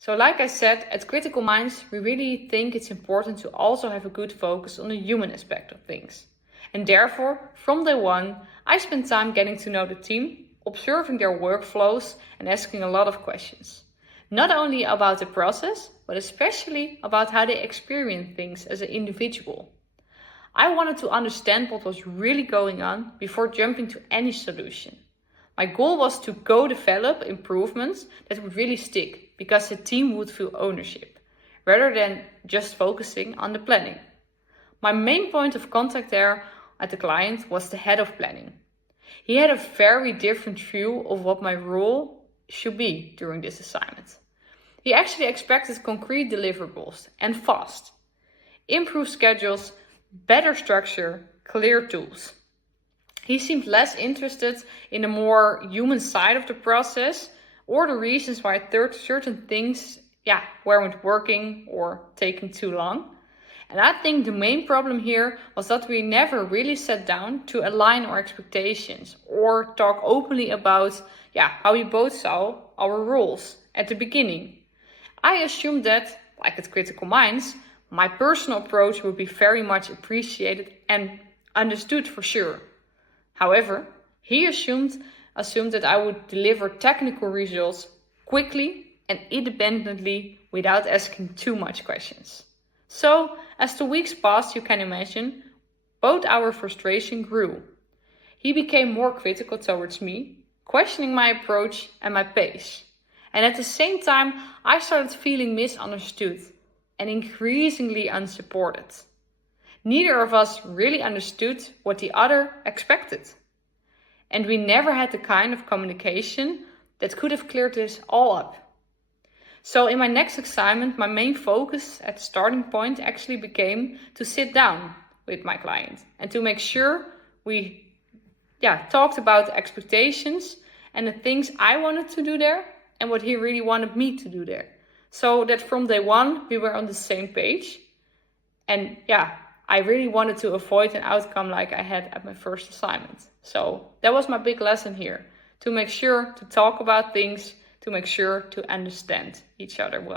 So like I said, at Critical Minds, we really think it's important to also have a good focus on the human aspect of things. And therefore, from day one, I spent time getting to know the team, observing their workflows and asking a lot of questions. Not only about the process, but especially about how they experience things as an individual. I wanted to understand what was really going on before jumping to any solution. My goal was to co-develop improvements that would really stick, because the team would feel ownership, rather than just focusing on the planning. My main point of contact there at the client was the head of planning. He had a very different view of what my role should be during this assignment. He actually expected concrete deliverables and fast. Improved schedules, better structure, clear tools. He seemed less interested in the more human side of the process or the reasons why certain things weren't working or taking too long. And I think the main problem here was that we never really sat down to align our expectations or talk openly about how we both saw our roles at the beginning. I assumed that, like at Critical Minds, my personal approach would be very much appreciated and understood for sure. However, he assumed that I would deliver technical results quickly and independently without asking too much questions. So, as the weeks passed, you can imagine, both our frustration grew. He became more critical towards me, questioning my approach and my pace. And at the same time, I started feeling misunderstood and increasingly unsupported. Neither of us really understood what the other expected. And we never had the kind of communication that could have cleared this all up. So in my next assignment, my main focus at the starting point actually became to sit down with my client and to make sure we talked about the expectations and the things I wanted to do there and what he really wanted me to do there. So that from day one, we were on the same page. And I really wanted to avoid an outcome like I had at my first assignment. So that was my big lesson here, to make sure to talk about things, to make sure to understand each other well.